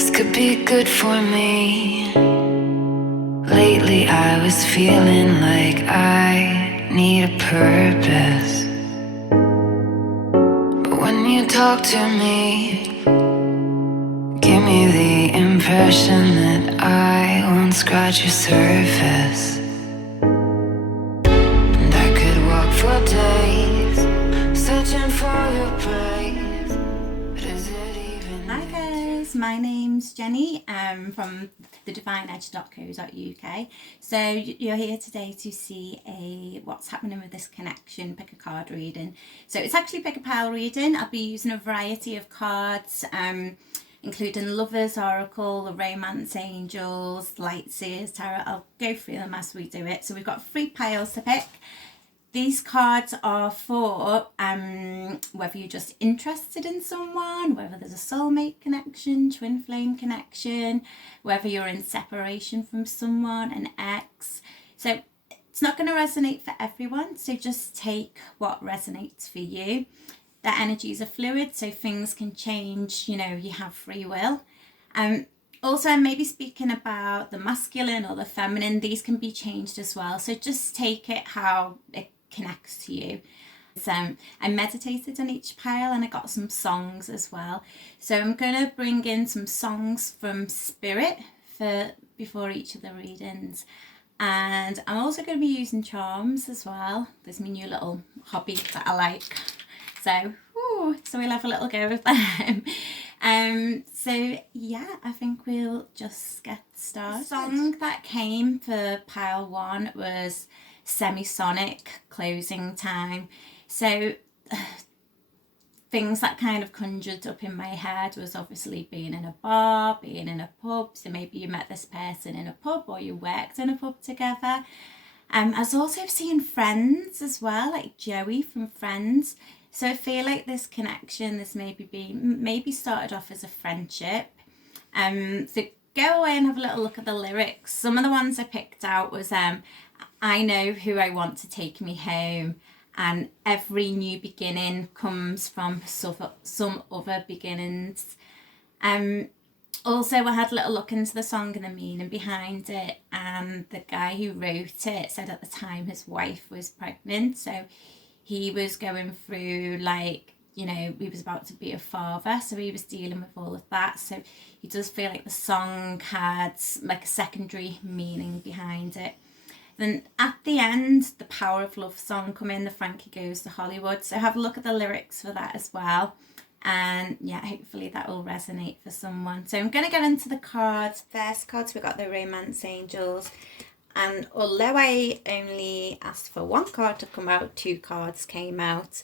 This could be good for me. Lately I was feeling like I need a purpose. But when you talk to me, give me the impression that I won't scratch your surface. And I could walk for days, searching for your praise. But is it even? Hi guys, my name's Jenny from thedivineedge.co.uk. So you're here today to see what's happening with this connection, pick a card reading. So it's actually pick a pile reading. I'll be using a variety of cards, including Lovers, Oracle, the Romance Angels, Lightseers, Tarot. I'll go through them as we do it. So we've got 3 piles to pick. These cards are for whether you're just interested in someone, whether there's a soulmate connection, twin flame connection, whether you're in separation from someone, an ex. So it's not going to resonate for everyone, so just take what resonates for you. The energies are fluid, so things can change, you know, you have free will. Also, I may be speaking about the masculine or the feminine. These can be changed as well, so just take it how it connects to you. So I meditated on each pile and I got some songs as well. So I'm going to bring in some songs from Spirit for before each of the readings. And I'm also going to be using charms as well. There's my new little hobby that I like. So we'll have a little go with them. So yeah, I think we'll just get started. The song that came for pile 1 was Semisonic, Closing Time. So things that kind of conjured up in my head was obviously being in a bar, being in a pub. So maybe you met this person in a pub or you worked in a pub together. I was also seeing friends as well, like Joey from Friends. So I feel like this connection, this maybe started off as a friendship. So go away and have a little look at the lyrics. Some of the ones I picked out was I know who I want to take me home, and every new beginning comes from some other beginnings. Also, I had a little look into the song and the meaning behind it, and the guy who wrote it said at the time his wife was pregnant, so he was going through, like, you know, he was about to be a father, so he was dealing with all of that. So he does feel like the song had like a secondary meaning behind it. Then at the end, the Power of Love song come in, the Frankie Goes to Hollywood. So have a look at the lyrics for that as well. And yeah, hopefully that will resonate for someone. So I'm going to get into the cards. First cards, we got the Romance Angels. And although I only asked for 1 card to come out, 2 cards came out.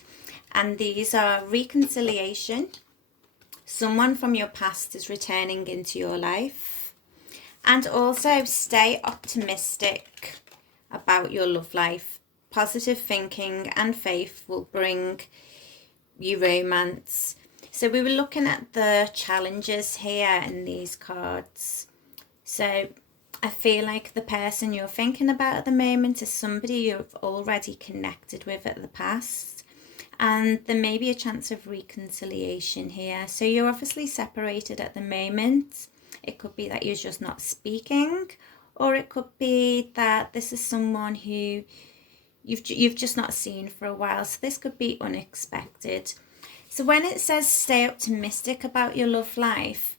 And these are reconciliation. Someone from your past is returning into your life. And also stay optimistic about your love life. Positive thinking and faith will bring you romance. So we were looking at the challenges here in these cards. So I feel like the person you're thinking about at the moment is somebody you've already connected with at the past. And there may be a chance of reconciliation here. So you're obviously separated at the moment. It could be that you're just not speaking, or it could be that this is someone who you've just not seen for a while. So this could be unexpected. So when it says stay optimistic about your love life,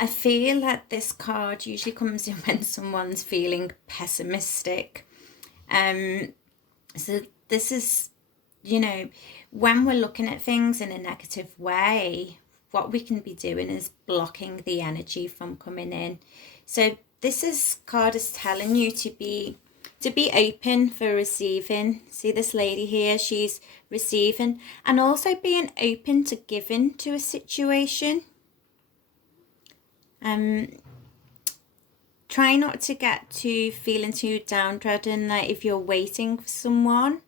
I feel that this card usually comes in when someone's feeling pessimistic. So this is, you know, when we're looking at things in a negative way, what we can be doing is blocking the energy from coming in. So this card is telling you to be open for receiving. See this lady here, she's receiving, and also being open to giving to a situation. Try not to get to feeling too downtrodden, like if you're waiting for someone.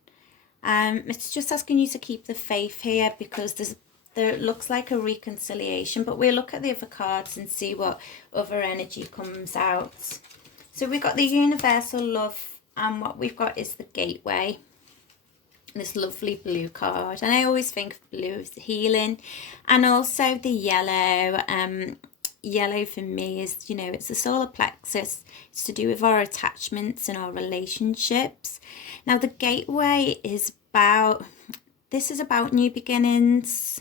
It's just asking you to keep the faith here, because there looks like a reconciliation, but we'll look at the other cards and see what other energy comes out. So we've got the universal love, and what we've got is the gateway. This lovely blue card, and I always think of blue as healing, and also the yellow yellow for me is, you know, it's the solar plexus. It's to do with our attachments and our relationships. Now the gateway is about, this is about new beginnings.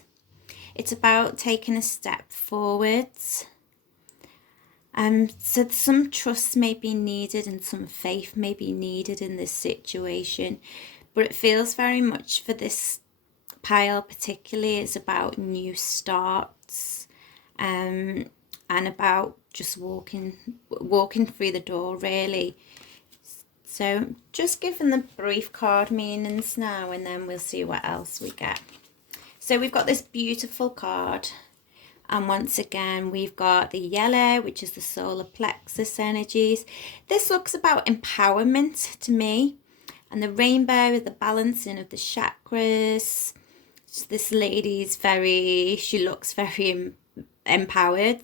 It's about taking a step forwards. So some trust may be needed and some faith may be needed in this situation, but it feels very much for this pile particularly is about new starts, and about just walking through the door really. So just giving the brief card meanings now, and then we'll see what else we get. So we've got this beautiful card. And once again, we've got the yellow, which is the solar plexus energies. This looks about empowerment to me. And the rainbow is the balancing of the chakras. So this lady's she looks very empowered.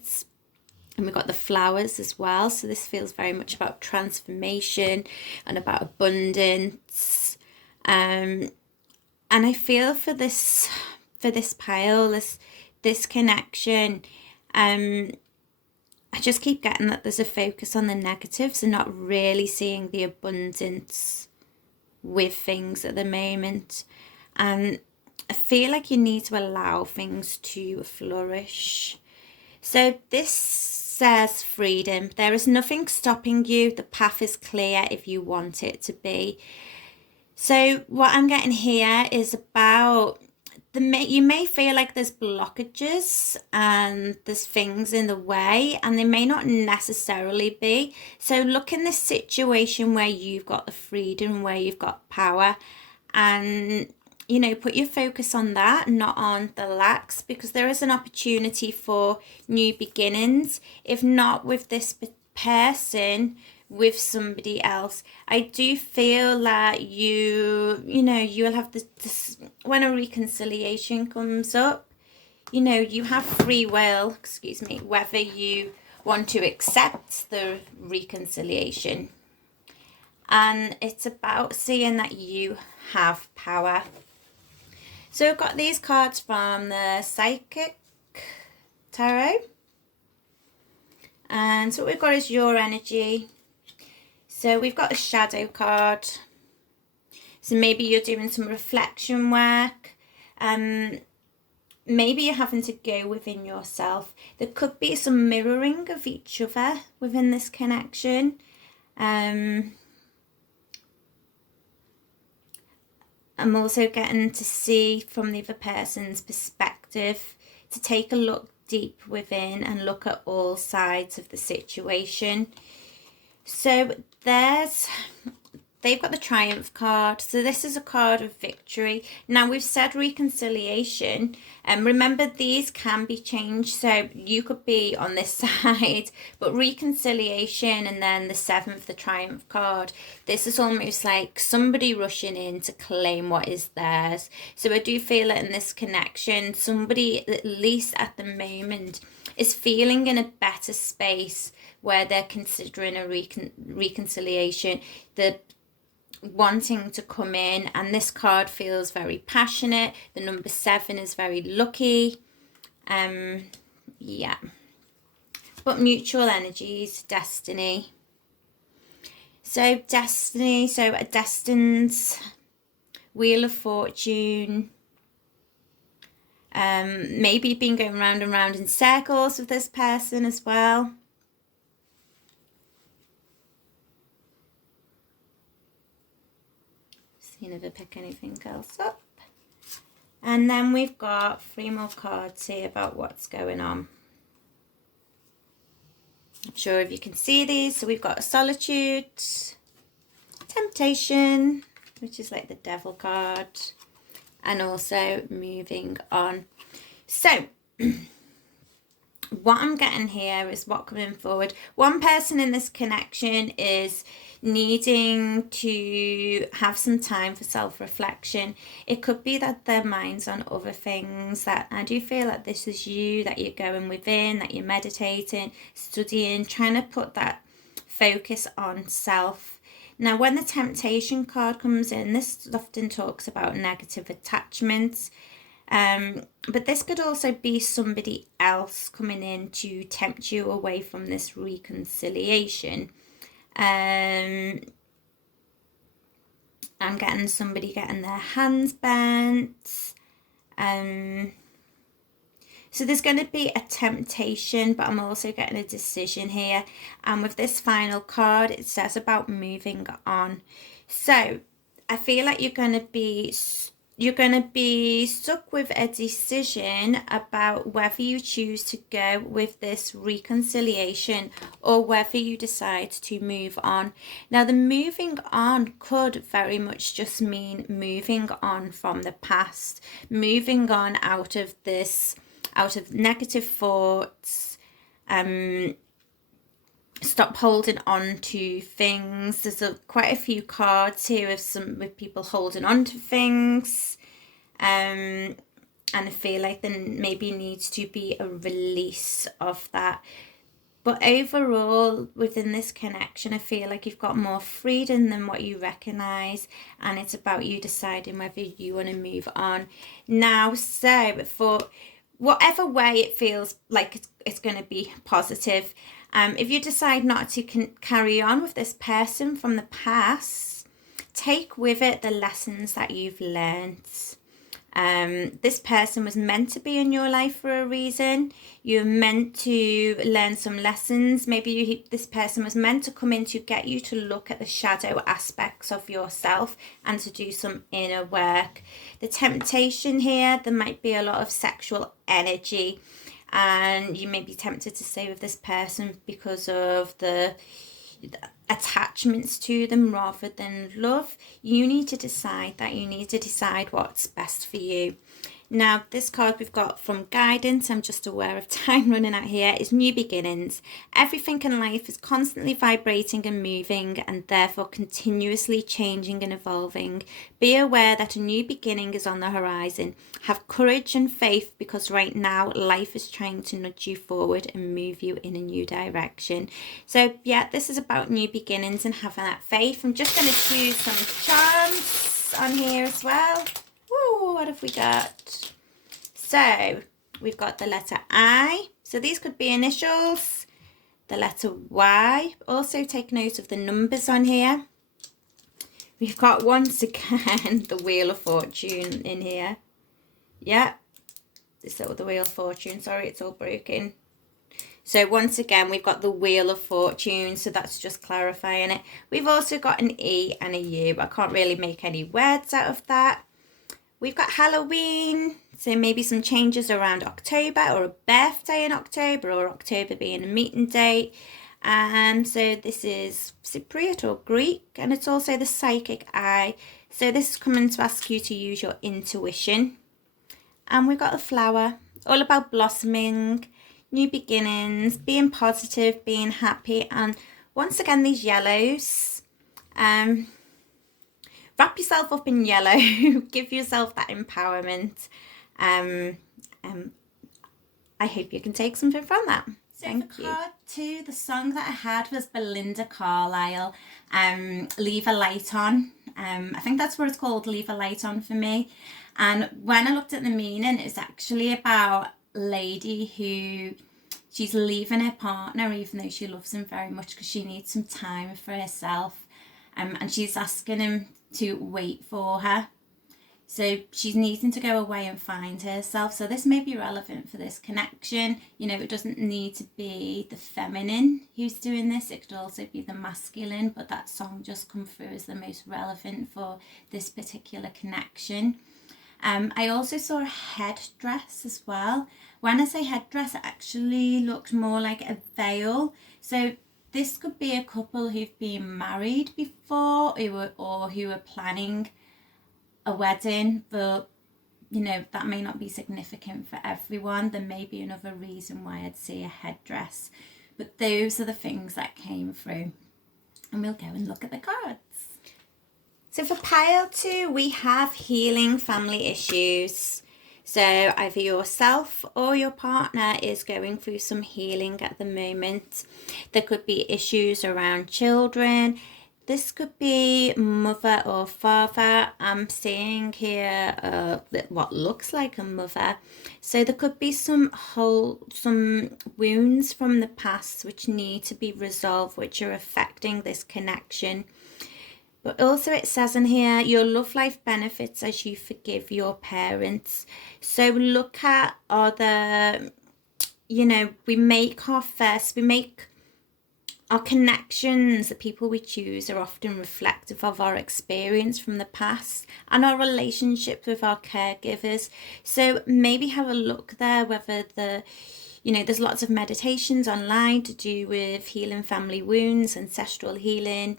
And we've got the flowers as well. So this feels very much about transformation and about abundance. And I feel for this pile, this connection, I just keep getting that there's a focus on the negatives and not really seeing the abundance with things at the moment. And I feel like you need to allow things to flourish. So this says freedom. There is nothing stopping you. The path is clear if you want it to be. So what I'm getting here is about you may feel like there's blockages and there's things in the way, and they may not necessarily be. So look in this situation where you've got the freedom, where you've got power, and, you know, put your focus on that, not on the lacks, because there is an opportunity for new beginnings. If not with this person, with somebody else. I do feel that you will have this when a reconciliation comes up, you know, you have free will, whether you want to accept the reconciliation. And it's about seeing that you have power. So I've got these cards from the Psychic Tarot. And so what we've got is your energy. So we've got a shadow card. So maybe you're doing some reflection work. Maybe you're having to go within yourself. There could be some mirroring of each other within this connection. I'm also getting to see from the other person's perspective, to take a look deep within and look at all sides of the situation. So they've got the Triumph card. So this is a card of victory. Now we've said reconciliation, and remember these can be changed. So you could be on this side, but reconciliation, and then the 7th, the Triumph card. This is almost like somebody rushing in to claim what is theirs. So I do feel that in this connection, somebody, at least at the moment, is feeling in a better space where they're considering a reconciliation. They're wanting to come in, and this card feels very passionate. The number 7 is very lucky. Yeah. But mutual energies, destiny. So destiny, so a destined, Wheel of Fortune. Maybe you've been going round and round in circles with this person as well. See if I pick anything else up. And then we've got 3 more cards here about what's going on. Not sure if you can see these. So we've got solitude, temptation, which is like the devil card, and also moving on. So what I'm getting here is what coming forward. One person in this connection is needing to have some time for self-reflection. It could be that their mind's on other things. That I do feel that this is you, that you're going within, that you're meditating, studying, trying to put that focus on self. Now, when the temptation card comes in, this often talks about negative attachments. But this could also be somebody else coming in to tempt you away from this reconciliation. I'm getting somebody getting their hands bent. So there's going to be a temptation, but I'm also getting a decision here. And with this final card, it says about moving on. So I feel like you're going to be stuck with a decision about whether you choose to go with this reconciliation or whether you decide to move on. Now, the moving on could very much just mean moving on from the past, moving on out of negative thoughts, stop holding on to things. There's quite a few cards here with people holding on to things, and I feel like there maybe needs to be a release of that. But overall, within this connection, I feel like you've got more freedom than what you recognize, and it's about you deciding whether you want to move on now. So for whatever way it feels like it's going to be positive, if you decide not to carry on with this person from the past, take with it the lessons that you've learned. This person was meant to be in your life for a reason. You're meant to learn some lessons. Maybe this person was meant to come in to get you to look at the shadow aspects of yourself and to do some inner work. The temptation here, there might be a lot of sexual energy, and you may be tempted to stay with this person because of the attachments to them rather than love. You need to decide what's best for you. Now, this card we've got from guidance, I'm just aware of time running out here, is new beginnings. Everything in life is constantly vibrating and moving, and therefore continuously changing and evolving. Be aware that a new beginning is on the horizon. Have courage and faith, because right now life is trying to nudge you forward and move you in a new direction. So yeah, this is about new beginnings and having that faith. I'm just going to choose some charms on here as well. Woo, what have we got? So we've got the letter I. So these could be initials. The letter Y. Also take note of the numbers on here. We've got, once again, the Wheel of Fortune in here. Yeah, this is the Wheel of Fortune. Sorry, it's all broken. So once again, we've got the Wheel of Fortune. So that's just clarifying it. We've also got an E and a U. I can't really make any words out of that. We've got Halloween, so maybe some changes around October, or a birthday in October, or October being a meeting date. So this is Cypriot or Greek, and it's also the Psychic Eye. So this is coming to ask you to use your intuition. And we've got the Flower, all about blossoming, new beginnings, being positive, being happy. And once again, these yellows. Wrap yourself up in yellow. Give yourself that empowerment. I hope you can take something from that. So Thank you. Card 2, the song that I had was Belinda Carlisle, Leave a Light On. I think that's what it's called, Leave a Light On for me. And when I looked at the meaning, it's actually about a lady who, she's leaving her partner even though she loves him very much because she needs some time for herself. And she's asking him to wait for her. So she's needing to go away and find herself. So this may be relevant for this connection. You know, it doesn't need to be the feminine who's doing this. It could also be the masculine, but that song just come through as the most relevant for this particular connection. I also saw a headdress as well. When I say headdress, it actually looked more like a veil. So this could be a couple who've been married before or who are planning a wedding, but you know, that may not be significant for everyone. There may be another reason why I'd see a headdress, but those are the things that came through. And we'll go and look at the cards. So for pile 2, we have healing family issues. So either yourself or your partner is going through some healing at the moment. There could be issues around children. This could be mother or father. I'm seeing here what looks like a mother. So there could be some wounds from the past which need to be resolved, which are affecting this connection. But also it says in here, your love life benefits as you forgive your parents. So look at other, we make our connections, the people we choose, are often reflective of our experience from the past and our relationships with our caregivers. So maybe have a look there whether there's lots of meditations online to do with healing family wounds, ancestral healing,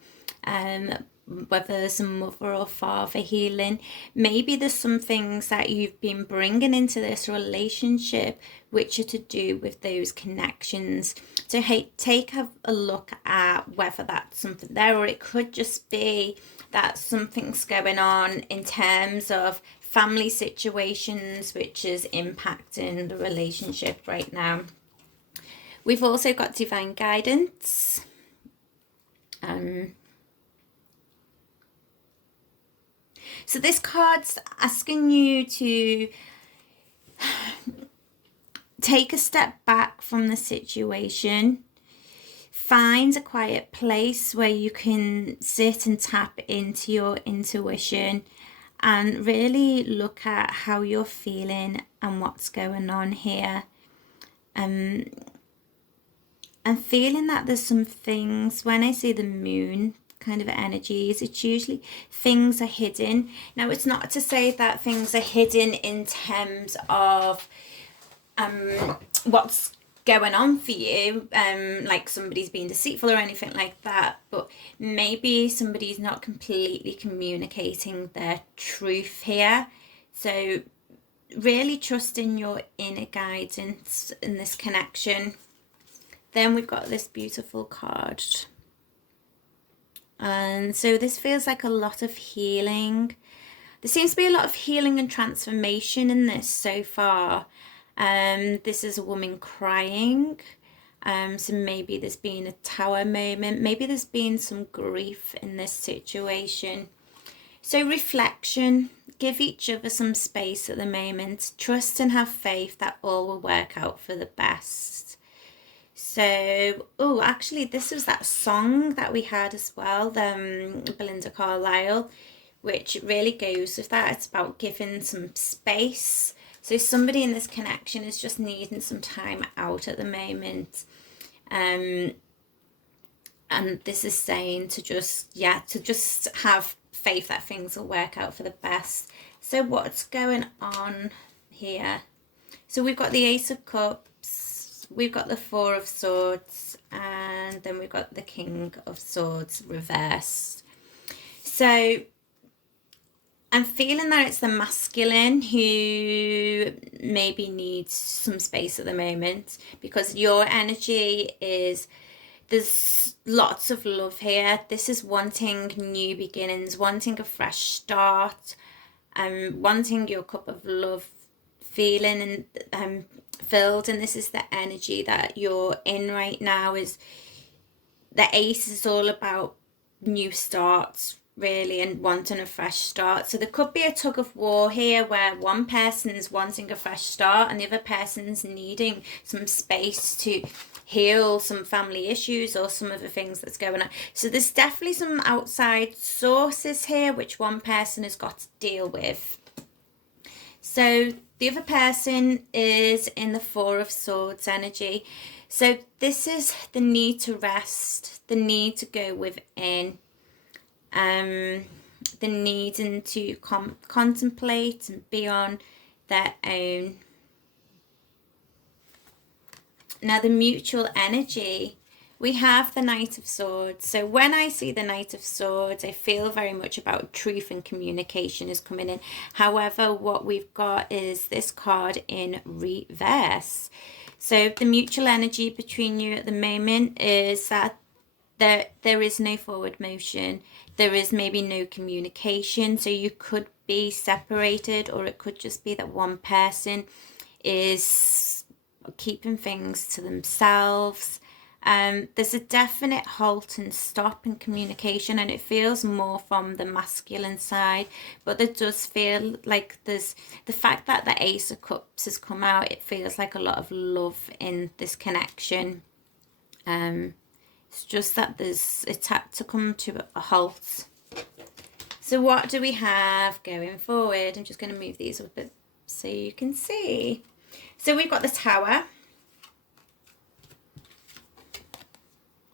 whether there's some mother or father healing. Maybe there's some things that you've been bringing into this relationship which are to do with those connections. So take a look at whether that's something there, or it could just be that something's going on in terms of family situations which is impacting the relationship right now. We've also got divine guidance. So this card's asking you to take a step back from the situation, find a quiet place where you can sit and tap into your intuition and really look at how you're feeling and what's going on here. I'm feeling that there's some things, when I see the moon kind of energies, it's usually things are hidden. Now, it's not to say that things are hidden in terms of what's going on for you, like somebody's being deceitful or anything like that, but maybe somebody's not completely communicating their truth here. So really trust in your inner guidance in this connection. Then we've got this beautiful card, and so this feels like a lot of healing. There seems to be a lot of healing and transformation in this so far. This is a woman crying. So maybe there's been a tower moment. Maybe there's been some grief in this situation. So reflection, give each other some space at the moment. Trust and have faith that all will work out for the best. So, actually this was that song that we had as well, Belinda Carlisle, which really goes with that. It's about giving some space. So somebody in this connection is just needing some time out at the moment. And this is saying to just have faith that things will work out for the best. So what's going on here? So we've got the Ace of Cups, we've got the Four of Swords, and then we've got the King of Swords reversed. So I'm feeling that it's the masculine who maybe needs some space at the moment, because your energy is, there's lots of love here. This is wanting new beginnings, wanting a fresh start, wanting your cup of love feeling and filled. And this is the energy that you're in right now. Is the Ace is all about new starts, really, and wanting a fresh start. So there could be a tug of war here where one person's wanting a fresh start and the other person's needing some space to heal some family issues or some of the things that's going on. So there's definitely some outside sources here which one person has got to deal with. So the other person is in the Four of Swords energy. So this is the need to rest, the need to go within, the needing to contemplate and be on their own. Now the mutual energy, we have the Knight of Swords. So when I see the Knight of Swords, I feel very much about truth and communication is coming in. However, what we've got is this card in reverse. So the mutual energy between you at the moment is that there is no forward motion. There is maybe no communication. So you could be separated, or it could just be that one person is keeping things to themselves. There's a definite halt and stop in communication, and it feels more from the masculine side, but it does feel like there's the fact that the Ace of Cups has come out. It feels like a lot of love in this connection. It's just that it's had to come to a halt. So what do we have going forward? I'm just going to move these up a bit so you can see. So we've got the Tower.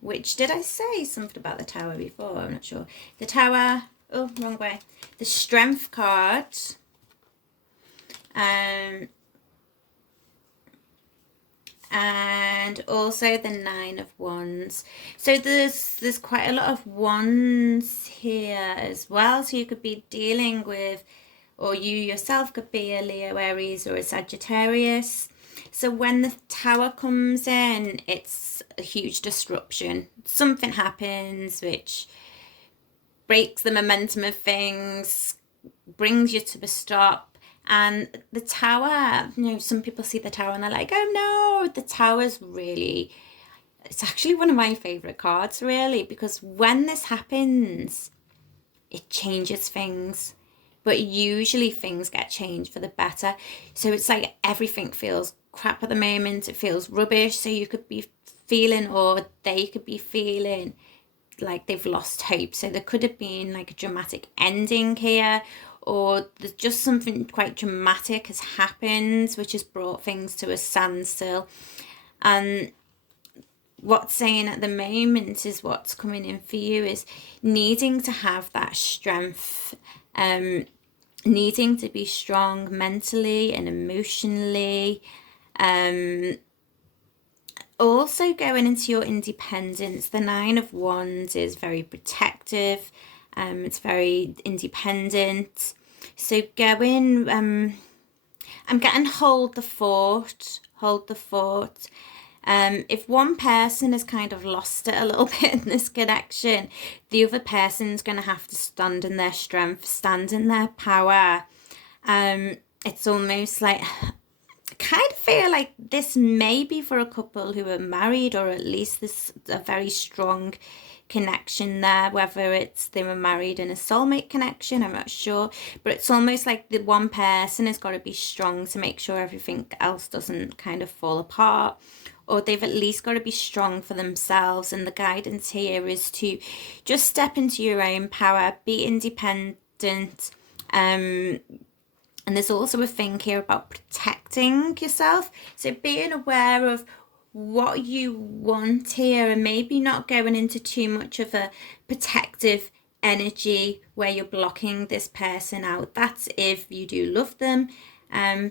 Which, did I say something about the Tower before? I'm not sure. The Tower, oh, wrong way. The Strength card. And also the Nine of Wands. So there's quite a lot of wands here as well. So you could be dealing with, or you yourself could be a Leo, Aries, or a Sagittarius. So when the Tower comes in, it's a huge disruption. Something happens which breaks the momentum of things, brings you to a stop. And the Tower, you know, some people see the Tower and they're like, oh no, the Tower's really, it's actually one of my favourite cards, really, because when this happens, it changes things. But usually things get changed for the better. So it's like everything feels crap at the moment. It feels rubbish. So you could be feeling, or they could be feeling like they've lost hope. So there could have been like a dramatic ending here, or there's just something quite dramatic has happened, which has brought things to a standstill. And what's saying at the moment is what's coming in for you is needing to have that strength, needing to be strong mentally and emotionally, also going into your independence. The Nine of Wands is very protective, it's very independent. So going, I'm getting hold the fort. If one person has kind of lost it a little bit in this connection, the other person's going to have to stand in their strength, stand in their power. It's almost like, I kind of feel like this may be for a couple who are married, or at least this a very strong connection there, whether it's they were married in a soulmate connection, I'm not sure, but it's almost like the one person has got to be strong to make sure everything else doesn't kind of fall apart, or they've at least got to be strong for themselves. And the guidance here is to just step into your own power, be independent. And there's also a thing here about protecting yourself. So being aware of what you want here, and maybe not going into too much of a protective energy where you're blocking this person out. That's if you do love them.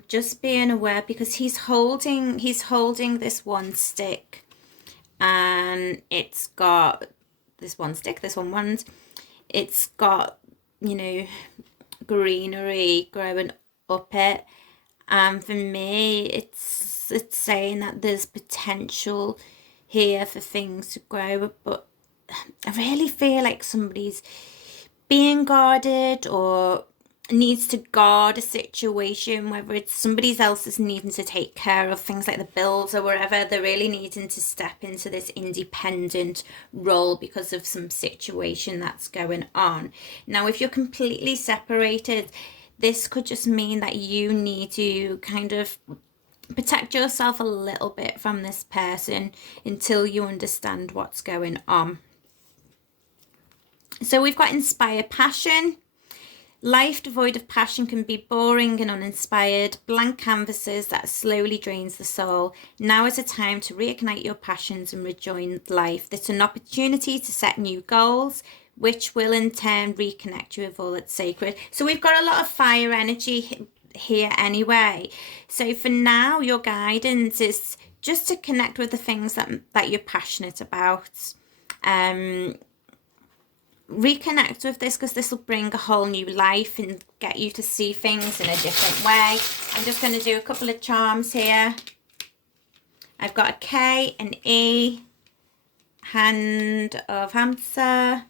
Just being aware, because he's holding this one stick, and it's got this one wand. It's got, you know, greenery growing up it. And for me, it's saying that there's potential here for things to grow, but I really feel like somebody's being guarded or needs to guard a situation, whether it's somebody else is needing to take care of things like the bills or wherever. They're really needing to step into this independent role because of some situation that's going on. Now, if you're completely separated, this could just mean that you need to kind of protect yourself a little bit from this person until you understand what's going on. So we've got Inspire Passion. Life devoid of passion can be boring and uninspired, blank canvases that slowly drains the soul. Now is a time to reignite your passions and rejoin life. It's an opportunity to set new goals, which will in turn reconnect you with all that's sacred. So we've got a lot of fire energy here anyway. So for now, your guidance is just to connect with the things that you're passionate about. Reconnect with this, because this will bring a whole new life and get you to see things in a different way. I'm just going to do a couple of charms here. I've got a K, an E, hand of hamster.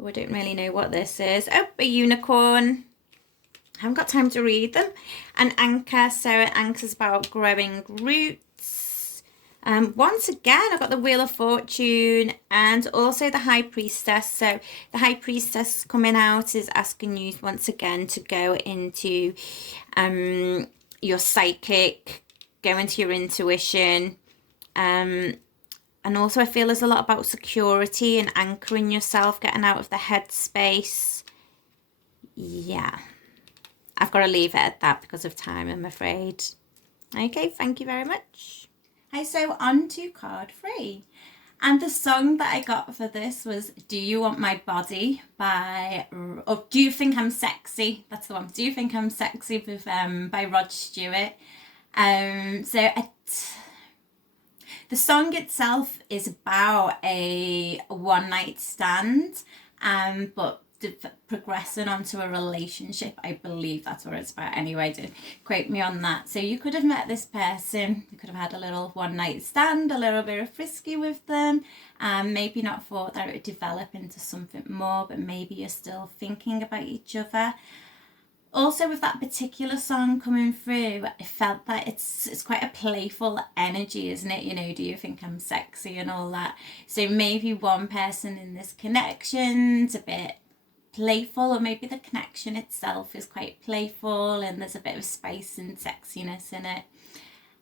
Oh, I don't really know what this is. Oh, a unicorn. I haven't got time to read them. An anchor. So an anchor's about growing roots. Once again, I've got the Wheel of Fortune and also the High Priestess. So the High Priestess coming out is asking you once again to go into your psychic, go into your intuition. And also I feel there's a lot about security and anchoring yourself, getting out of the headspace. Yeah, I've got to leave it at that because of time, I'm afraid. Okay, thank you very much. Hi, so on to card 3. And the song that I got for this was Do You Want My Body by, or Do You Think I'm Sexy? That's the one. Do You Think I'm Sexy with by Rod Stewart. The song itself is about a one-night stand, but progressing onto a relationship. I believe that's what it's about. Anyway, don't quote me on that. So you could have met this person, you could have had a little one-night stand, a little bit of frisky with them, and maybe not thought that it would develop into something more, but maybe you're still thinking about each other. Also, with that particular song coming through, I felt that it's quite a playful energy, isn't it? You know, do you think I'm sexy and all that? So maybe one person in this connection's a bit playful, or maybe the connection itself is quite playful and there's a bit of spice and sexiness in it.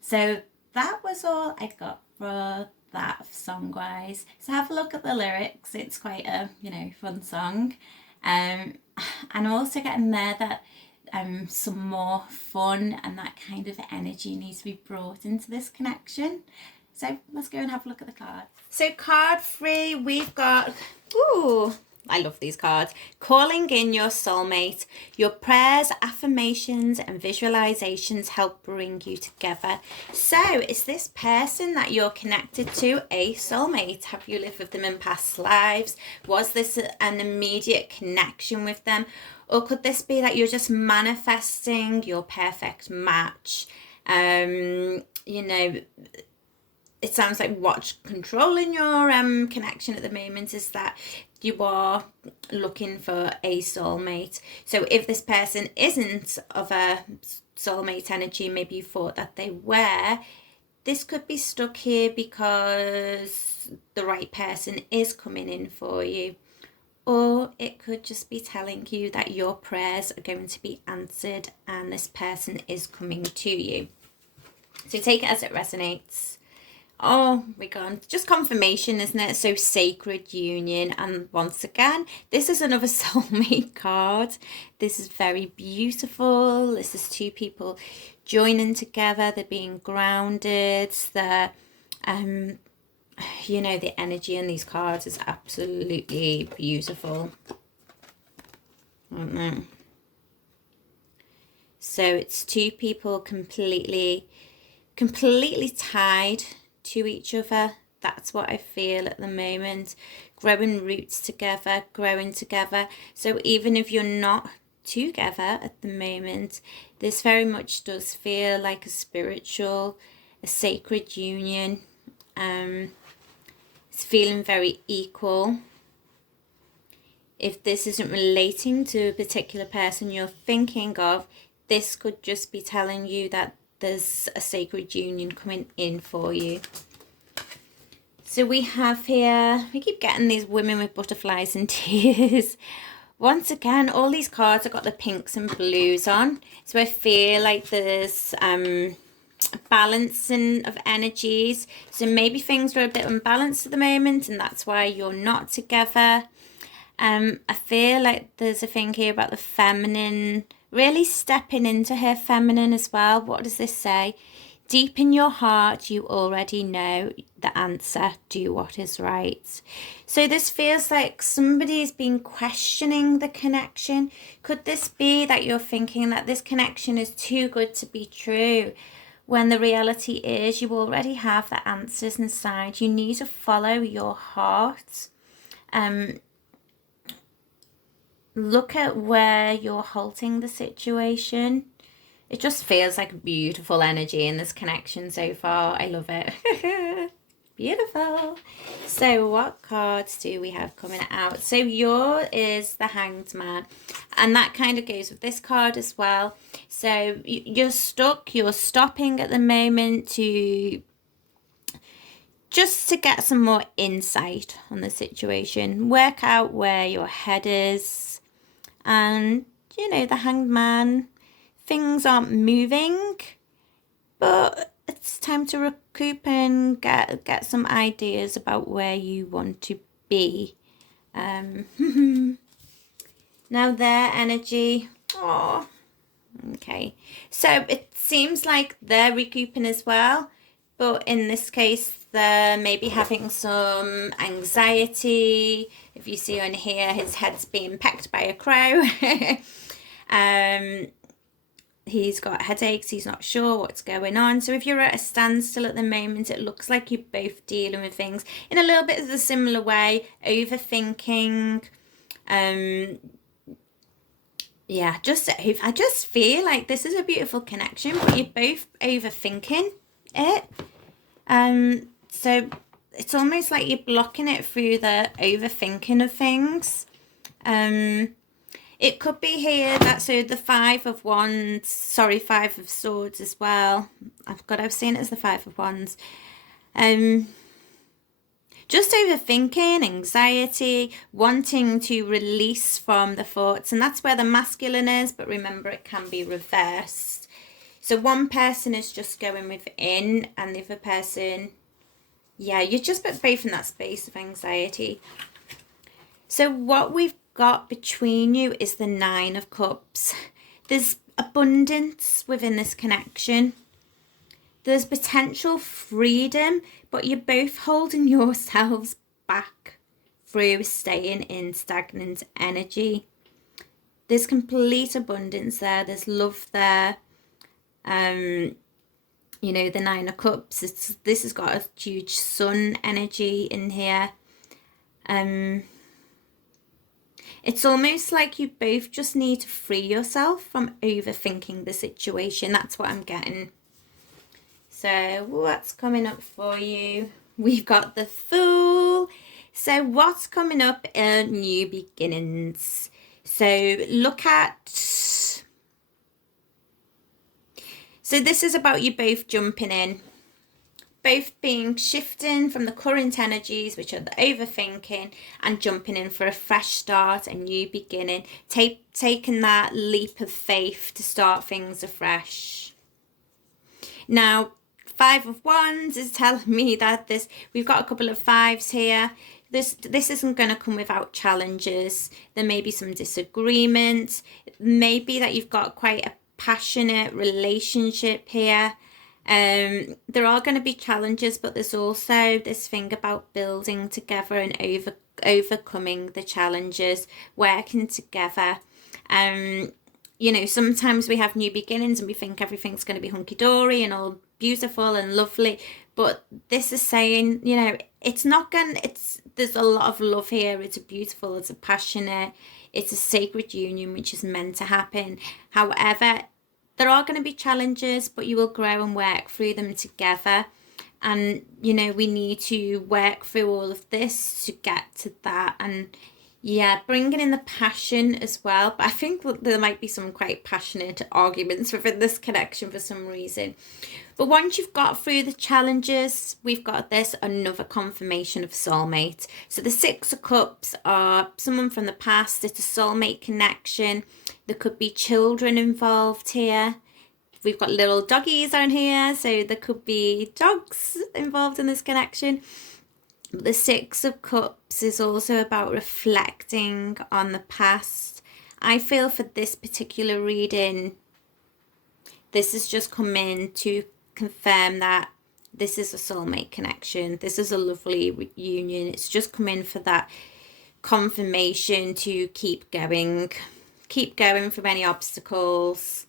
So that was all I got for that song-wise. So have a look at the lyrics. It's quite a, you know, fun song. And also getting there that some more fun and that kind of energy needs to be brought into this connection. So let's go and have a look at the cards. So card 3, we've got, ooh, I love these cards. Calling in your soulmate. Your prayers, affirmations and visualizations help bring you together. So is this person that you're connected to a soulmate? Have you lived with them in past lives? Was this an immediate connection with them? Or could this be that you're just manifesting your perfect match? You know, it sounds like what's controlling your connection at the moment is that you are looking for a soulmate. So if this person isn't of a soulmate energy, maybe you thought that they were, this could be stuck here because the right person is coming in for you. Or it could just be telling you that your prayers are going to be answered and this person is coming to you. So take it as it resonates. Oh my god, just confirmation, isn't it? So sacred union, and once again, this is another soulmate card. This is very beautiful. This is two people joining together. They're being grounded. They're, you know, the energy in these cards is absolutely beautiful. I don't know. So it's two people completely tied to each other. That's what I feel at the moment. Growing roots together, growing together. So even if you're not together at the moment, this very much does feel like a spiritual, a sacred union. It's feeling very equal. If this isn't relating to a particular person you're thinking of, this could just be telling you that there's a sacred union coming in for you. So we have here, we keep getting these women with butterflies and tears. Once again, all these cards have got the pinks and blues on. So I feel like there's balancing of energies. So maybe things are a bit unbalanced at the moment and that's why you're not together. I feel like there's a thing here about the feminine, really stepping into her feminine as well. What does this say? Deep in your heart, you already know the answer. Do what is right. So this feels like somebody's been questioning the connection. Could this be that you're thinking that this connection is too good to be true, when the reality is you already have the answers inside? You need to follow your heart. Look at where you're halting the situation. It just feels like beautiful energy in this connection so far. I love it. Beautiful. So what cards do we have coming out? So yours is the Hanged Man, and that kind of goes with this card as well. So you're stuck, you're stopping at the moment to just to get some more insight on the situation, work out where your head is. And, you know, the Hanged Man, things aren't moving, but it's time to recoup and get some ideas about where you want to be. Now their energy, oh, okay. So it seems like they're recouping as well, but in this case, they're maybe having some anxiety. If you see on here, his head's being pecked by a crow. He's got headaches. He's not sure what's going on. So if you're at a standstill at the moment, it looks like you're both dealing with things in a little bit of a similar way, overthinking. Yeah, I just feel like this is a beautiful connection, but you're both overthinking it. So it's almost like you're blocking it through the overthinking of things. It could be here that, so the Five of Swords as well. I've seen it as the Five of Wands. Just overthinking, anxiety, wanting to release from the thoughts. And that's where the masculine is, but remember it can be reversed. So one person is just going within and the other person, yeah, you're just both in that space of anxiety. So what we've got between you is the Nine of Cups. There's abundance within this connection. There's potential freedom, but you're both holding yourselves back through staying in stagnant energy. There's complete abundance there. There's love there. You know, the Nine of Cups. This has got a huge sun energy in here. It's almost like you both just need to free yourself from overthinking the situation. That's what I'm getting. So what's coming up for you? We've got the Fool. So what's coming up in new beginnings? So look at... So this is about you both jumping in. Both being shifting from the current energies, which are the overthinking, and jumping in for a fresh start, a new beginning. Taking that leap of faith to start things afresh. Now, Five of Wands is telling me that we've got a couple of fives here. This isn't going to come without challenges. There may be some disagreements. Maybe that you've got quite a passionate relationship here. There are going to be challenges, but there's also this thing about building together and overcoming the challenges, working together. You know, sometimes we have new beginnings and we think everything's going to be hunky-dory and all beautiful and lovely, but this is saying, you know, there's a lot of love here. It's a beautiful, it's a passionate, it's a sacred union which is meant to happen. However, there are going to be challenges, but you will grow and work through them together. And, you know, we need to work through all of this to get to that. And, yeah, bringing in the passion as well. But I think there might be some quite passionate arguments within this connection for some reason. But once you've got through the challenges, we've got another confirmation of soulmate. So the Six of Cups are someone from the past. It's a soulmate connection. There could be children involved here. We've got little doggies on here, so there could be dogs involved in this connection. The Six of Cups is also about reflecting on the past. I feel for this particular reading, this has just come in to confirm that this is a soulmate connection. This is a lovely union. It's just come in for that confirmation to keep going from any obstacles.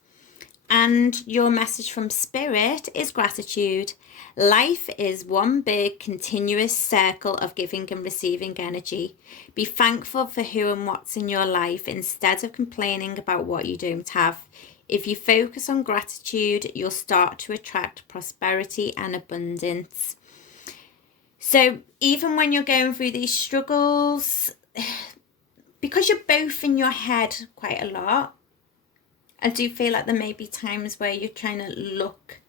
And your message from Spirit is gratitude. Life is one big continuous circle of giving and receiving energy. Be thankful for who and what's in your life instead of complaining about what you don't have. If you focus on gratitude, you'll start to attract prosperity and abundance. So even when you're going through these struggles, because you're both in your head quite a lot, I do feel like there may be times where you're trying to look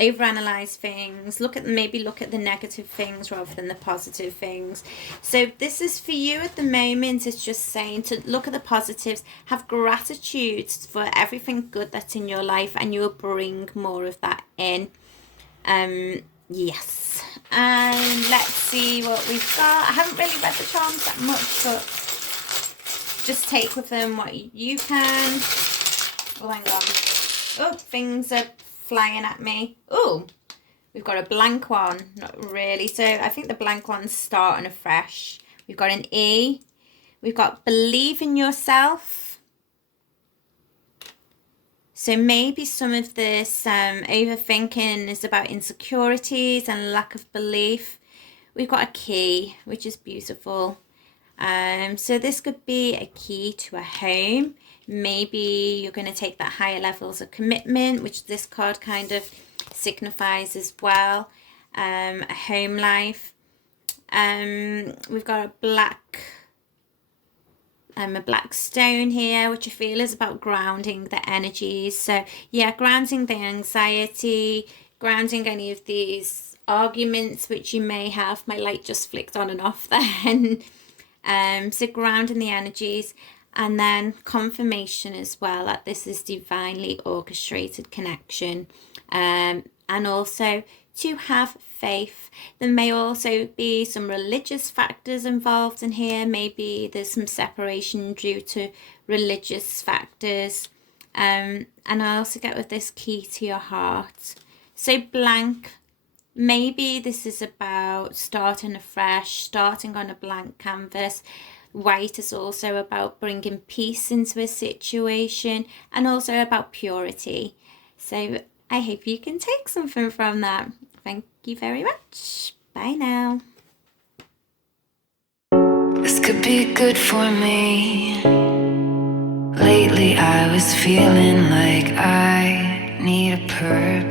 overanalyze things, maybe look at the negative things rather than the positive things. So this is for you at the moment. It's just saying to look at the positives, have gratitude for everything good that's in your life, and you'll bring more of that in. Yes. And let's see what we've got. I haven't really read the charms that much, but just take with them what you can. Oh, hang on. Oh, things are flying at me. Oh, we've got a blank one. Not really. So I think the blank one's starting afresh. We've got an E. We've got believe in yourself. So maybe some of this overthinking is about insecurities and lack of belief. We've got a key, which is beautiful. So this could be a key to a home. Maybe you're going to take that higher levels of commitment, which this card kind of signifies as well. A home life. We've got a black stone here, which I feel is about grounding the energies. So yeah, grounding the anxiety, grounding any of these arguments which you may have. My light just flicked on and off then. So grounding the energies, and then confirmation as well that this is divinely orchestrated connection, and also to have faith. There may also be some religious factors involved in here. Maybe there's some separation due to religious factors, and I also get with this key to your heart. So blank. Maybe this is about starting afresh, starting on a blank canvas. White is also about bringing peace into a situation, and also about purity. So I hope you can take something from that. Thank you very much. Bye now. This could be good for me. Lately I was feeling like I need a purpose.